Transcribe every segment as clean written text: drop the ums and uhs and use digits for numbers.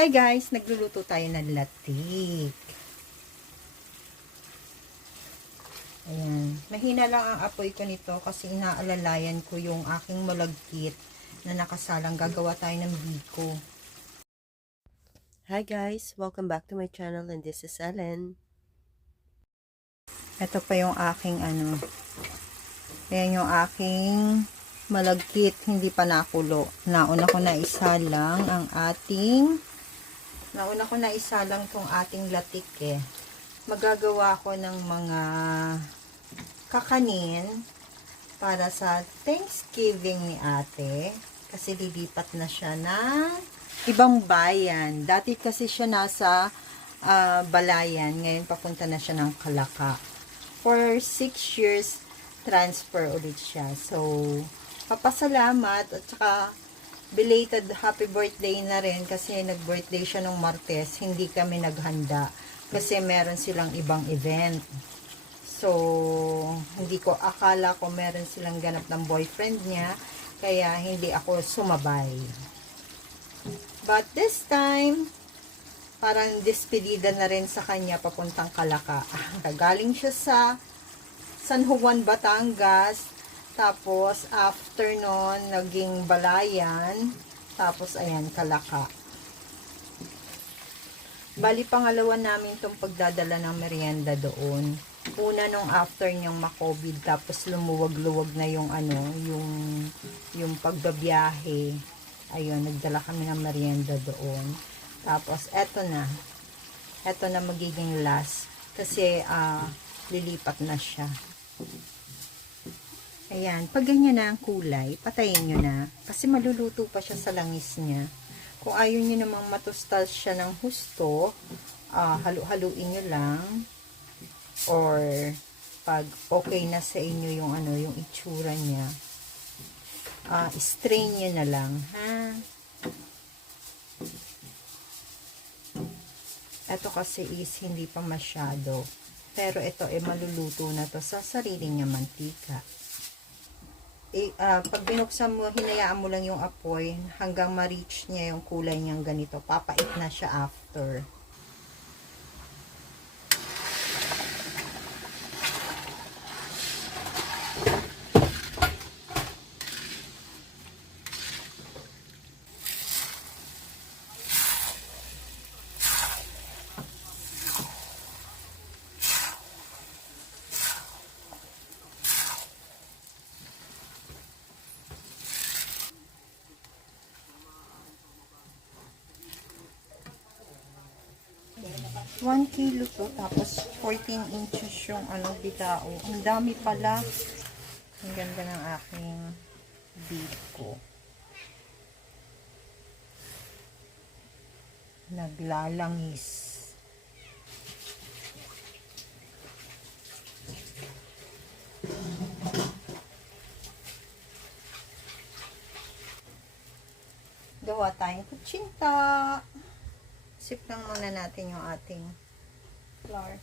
Hi guys, nagluluto tayo ng latik. Ayan. Mahina lang ang apoy ko nito kasi inaalalayan ko yung aking malagkit na nakasalang. Gagawa tayo ng biko. Hi guys, welcome back to my channel and this is Ellen. Ito pa yung aking ayan yung aking malagkit, hindi pa nakulo. Nauna ko na isalang tong ating latik eh. Magagawa ko ng mga kakanin para sa Thanksgiving ni ate. Kasi lilipat na siya ng ibang bayan. Dati kasi siya nasa Balayan. Ngayon papunta na siya ng Kalaka. For 6 years, transfer ulit siya. So, papasalamat at saka belated happy birthday na rin kasi nag-birthday siya nung Martes. Hindi kami naghanda kasi meron silang ibang event. So, hindi ko akala ko meron silang ganap ng boyfriend niya kaya hindi ako sumabay. But this time, parang despedida na rin sa kanya papuntang Kalaka. Galing siya sa San Juan, Batangas. Tapos, after nun, naging Balayan. Tapos, ayan, Kalaka. Bali, pangalawa namin itong pagdadala ng merienda doon. Una nung after niyang ma-COVID, tapos lumuwag-luwag na yung yung pagbabiyahe. Ayun, nagdala kami ng merienda doon. Tapos, eto na magiging last. Kasi, lilipat na siya. Ayan, pag ganyan na ang kulay, patayin nyo na. Kasi maluluto pa siya sa langis niya. Kung ayaw nyo namang matustal siya ng husto, halu-haluin nyo lang. Or, pag okay na sa inyo yung yung itsura niya, strain nyo na lang, ha? Ito kasi is hindi pa masyado. Pero ito maluluto na to sa sarili niya mantika. Pag binuksan mo, hinayaan mo lang yung apoy hanggang ma-reach niya yung kulay niyang ganito. Papait na siya after. One kilo to, tapos 14 inches yung bitao. Ang dami pala. Ang ganda ng aking biko. Naglalangis. Gawa tayong kutsinta. Sip lang muna natin yung ating flour.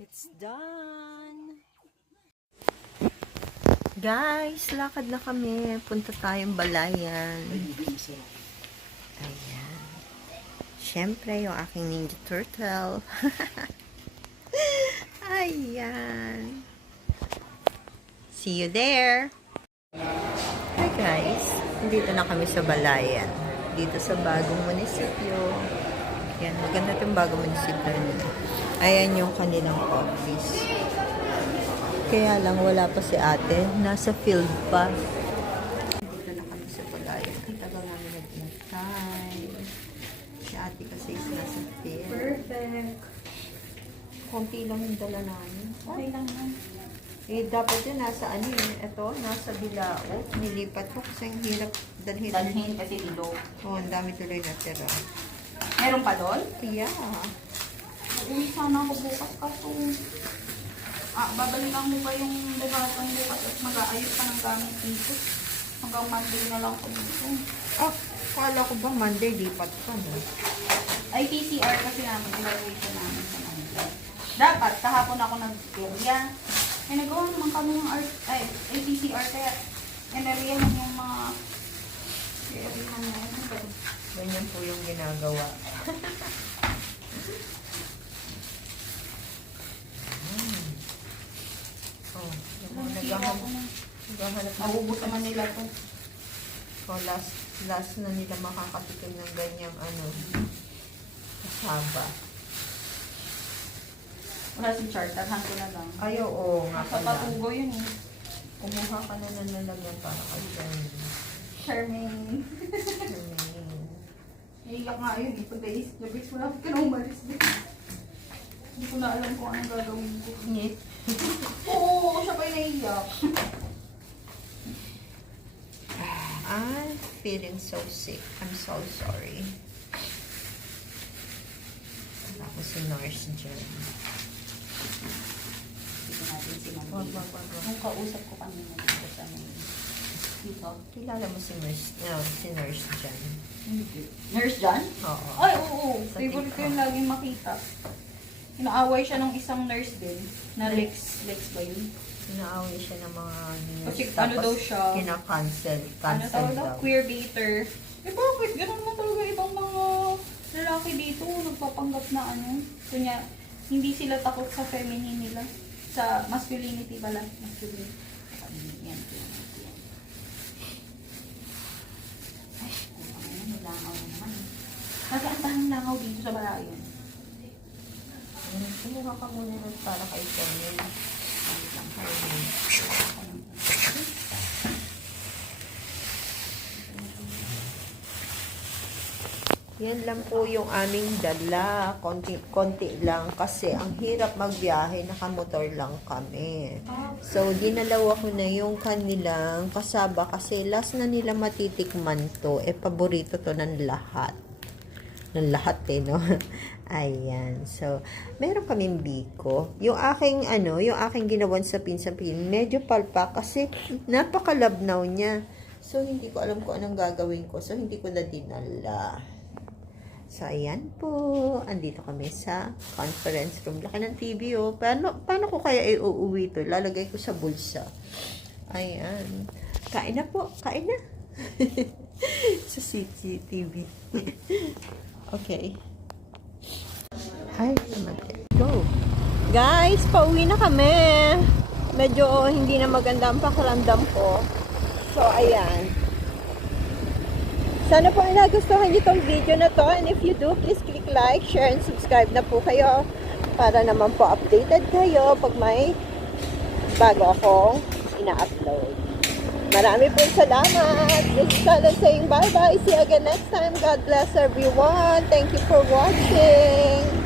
It's done! Guys, lakad na kami. Punta tayong Balayan. Ayan. Siyempre, yung aking Ninja Turtle. Ayan. See you there! Hi guys! Dito na kami sa Balayan. Dito sa bagong munisipyo. Ayan, maganda itong bagong munisipyo nila. Ayan yung kanilang office. Kaya lang wala pa si ate. Nasa field pa. Dito na kami sa Balayan. Ang tagal namin nag-intay. Si ate kasi is nasa field. Perfect. Konti lang yung dala namin. Okay lang na. Eh, dapat yun nasa ano yun. Ito, nasa Bilao. Nilipat ko kasi ang hirap dalhin. Dalhin kasi dilo. Oh, ang dami tuloy na tira. Meron pa doon? Yeah. Uwi sana ako bukas kaso. Babalikan mo pa yung buhatang bukas at mag-aayos pa ng gamit dito. Hanggang Monday na lang ako dito. Oh, kala ko bang Monday lipat ka, no? Ay, PCR kasi namin, evaluation namin sa Monday. Dapat, kahapon ako nag-area. Eh, nagawa naman kami ng PCR kaya inariyahan yung mga i-ariyahan na yun. Ganyan po yung ginagawa. Oh, naghahanap na. Maubos naman nila to. Oh, last na nila makakatikim ng ganyang ano, kasaba. Wala si charterhan ko na lang. Ay, oo, nga Sa pala. patugo yun eh. Kumuha ka na ng lalagyan para kay Charmaine. Charmaine. Charmaine. Naiyak nga yun eh. Pag-days, labis mo lang ka na umalis din. Hindi ko na alam kung anong gagawin ko. Ngit. Oo, siya pa yung naiyak. I'm feeling so sick. I'm so sorry. Ako si nurse dyan. Dito natin si Mami. Wag. Nung kausap ko kanina dito sa may dito. Kilala mo si nurse, no, si nurse dyan. Hindi. Nurse John? Oo. Ay, oo. Sa Favorite ko TikTok. yung laging makita. Inaaway siya ng isang nurse din. Na Lex ba yun? Inaaway siya ng mga Kasi nurse. ano daw siya? Kina-cancel. Ano Cancel tawag daw? daw. Queer baiter. Eh bakit? Ganun naman talaga ibang mga lalaki dito. Nagpapanggap na ano. Kunya, hindi sila takot sa feminine nila. Sa masculinity pala. Masculinity. Yan. Ay, kung ano yan. May langaw na naman. Kasi ang daming langaw dito sa Balayan. Kumuha ka muna nun para kay Charmaine. Yan lang po yung aming dala. Konti lang kasi ang hirap magbiyahe. Nakamotor lang kami. So, dinalawa ko na yung kanilang kasaba kasi last na nila matitikman to. Eh, paborito to ng lahat. Ng lahat eh, no? Ayan. So, meron kaming biko. Yung aking, yung aking ginawan sa pinsan-pin, medyo palpa kasi napakalabnaw niya. So, hindi ko alam kung anong gagawin ko. So, hindi ko na dinala. So, ayan po. Andito kami sa conference room. Laki ng TV, oh. Paano ko kaya iuuwi to? Lalagay ko sa bulsa. Ayan. Kain na po. Kain na. Sa CCTV. Okay. Hi, go. Guys, pauwi na kami. Medyo hindi na maganda ang pakiramdam ko. So, ayan. Sana po ay nagustuhan niyo tong video na to. And if you do, please click like, share, and subscribe na po kayo para naman po updated kayo pag may bago akong ina-upload. Marami po salamat. This is Alan saying bye-bye. See you again next time. God bless everyone. Thank you for watching.